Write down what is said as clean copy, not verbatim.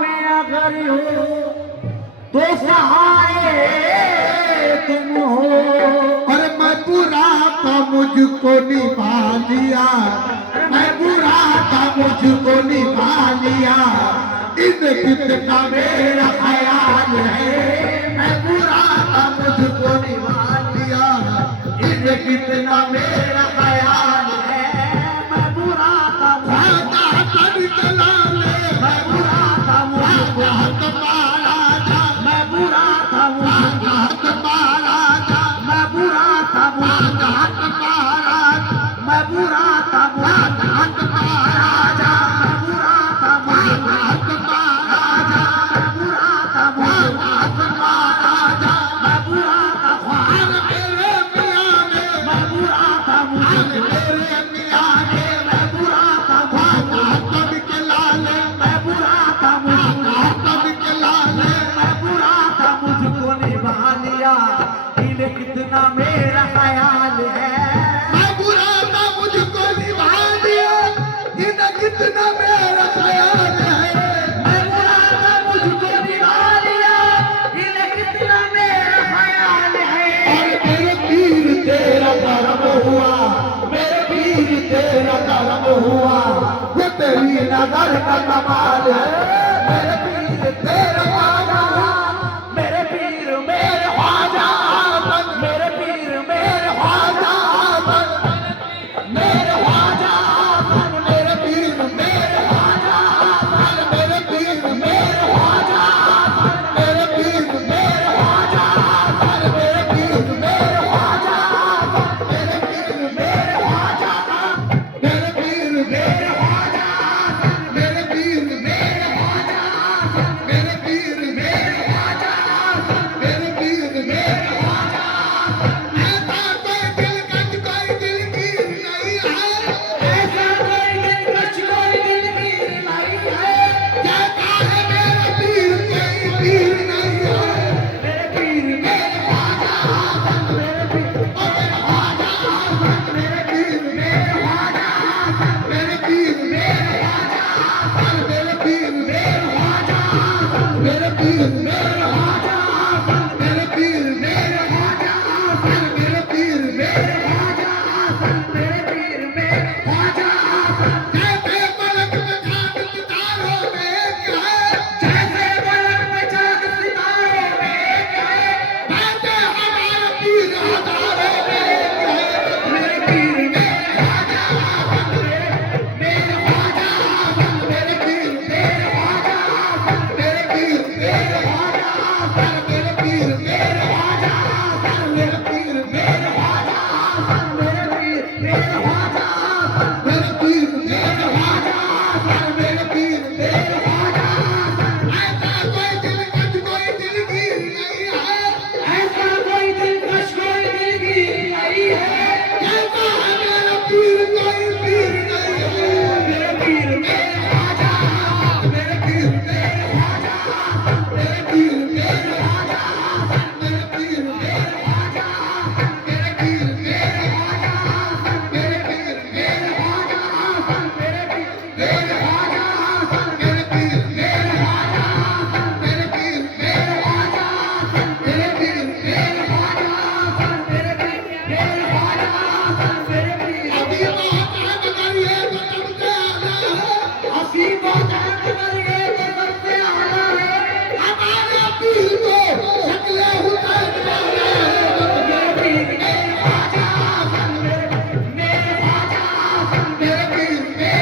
मैं अगर हूँ तो सहारे तुम हो। और मैं बुरा था मुझको निभा लिया, मैं बुरा था मुझको निभा लिया, इन कितना मेरा ख्याल है। मैं बुरा था मुझको निभा लिया, इन कितना मेरा ख्याल है। मैं बुरा था चला ले, मैं बुरा था मुझको हाथ मारा जा, मैं बुरा था मुझको हाथ मारा जा, मैं बुरा था मुझको हाथ मारा जा, मैं बुरा था मुझको हाथ मारा जा, मैं बुरा था मुझको हाथ मारा जा, मैं बुरा था मुझको हाथ मारा जा। मैं बुरा था हार मेरे मियाँ ने, मैं बुरा था हार मुझको मेरे मियाँ ने, मैं बुरा था मुझको हाथ के लाले, मैं बुरा था मुझको हाथ के लाले। मैं बुरा था मुझको निभा लिया, इन्हें कितना मेरा ख्याल है। मैं बुरा था मुझको निभा लिया, इन कितना मेरा ख्याल है। मैं बुरा था मुझको निभा लिया, इन्हें कितना मेरा ख्याल है। और मेरे पीर तेरा करम हुआ, मेरे पीर तेरा करम हुआ, ये तेरी नजर का कमाल है। मेरे पीर तेरा करम हुआ, मेरे पीर मेरे ख्वाजा मेरे पीर मेरे ख्वाजा मेरे ख्वाजा मेरे पीर मेरे ख्वाजा, मेरे पीर मेरे ख्वाजा, मेरे पीर मेरे ख्वाजा, मेरे पीर मेरे ख्वाजा, मेरे पीर मेरे ख्वाजा, मेरे पीर मेरे ख्वाजा, मेरे पीर मेरे ख्वाजा, मेरे पीर मेरे ख्वाजा, मेरे पीर मेरे ख्वाजा। ऐसा कोई दिलकश कोई दिलगीर नहीं है, ऐसा कोई दिलकश कोई दिलगीर नहीं है। कहता है मेरा पीर कोई पीर नहीं है। मेरे पीर मेरे ख्वाजा मेरे पीर मेरे ख्वाजा, मेरे पीर मेरे ख्वाजा, मेरे पीर मेरे ख्वाजा, मेरे पीर मेरे ख्वाजा, मेरे पीर मेरे ख्वाजा, मेरे पीर मेरे ख्वाजा, मेरे पीर मेरे ख्वाजा, मेरे पीर मेरे ख्वाजा जैसे पलक में चांद सितारों में है, जैसे पलक में चांद सितारों में है। वैसे हमारा पीर हजारों में है। मेरे पीर मेरे ख्वाजा मेरे ख्वाजा, मेरे पीर मेरे ख्वाजा, मेरे पीर मेरे ख्वाजा, मेरे पीर मेरे ख्वाजा, मेरे पीर मेरे ख्वाजा, मेरे पीर मेरे ख्वाजा मेरे पीर मेरे ख्वाजा, मेरे पीर मेरे ख्वाजा। ऐसा कोई दिलकश कोई दिलगीर नहीं है, ऐसा कोई दिलकश कोई दिलगीर नहीं है। कहता है मेरा पीर कोई पीर नहीं है। मेरे पीर मेरे ख्वाजा मेरे पीर मेरे ख्वाजा, मेरे पीर मेरे ख्वाजा, मेरे पीर मेरे ख्वाजा, मेरे पीर मेरे ख्वाजा, मेरे पीर मेरे ख्वाजा, मेरे पीर मेरे ख्वाजा, मेरे पीर मेरे ख्वाजा, मेरे पीर मेरे ख्वाजा, मेरे पीर मेरे ख्वाजा, मेरे पीर मेरे ख्वाजा मेरे पीर अभी बात है मगर ये तो सबसे आला है। हंसी बात है मगर ये तो सबसे आला है। हमारे पीर को शक्ले हुसैन वाला है। मेरे पीर मेरे ख्वाजा मेरे ख्वाजा मेरे पीर मेरे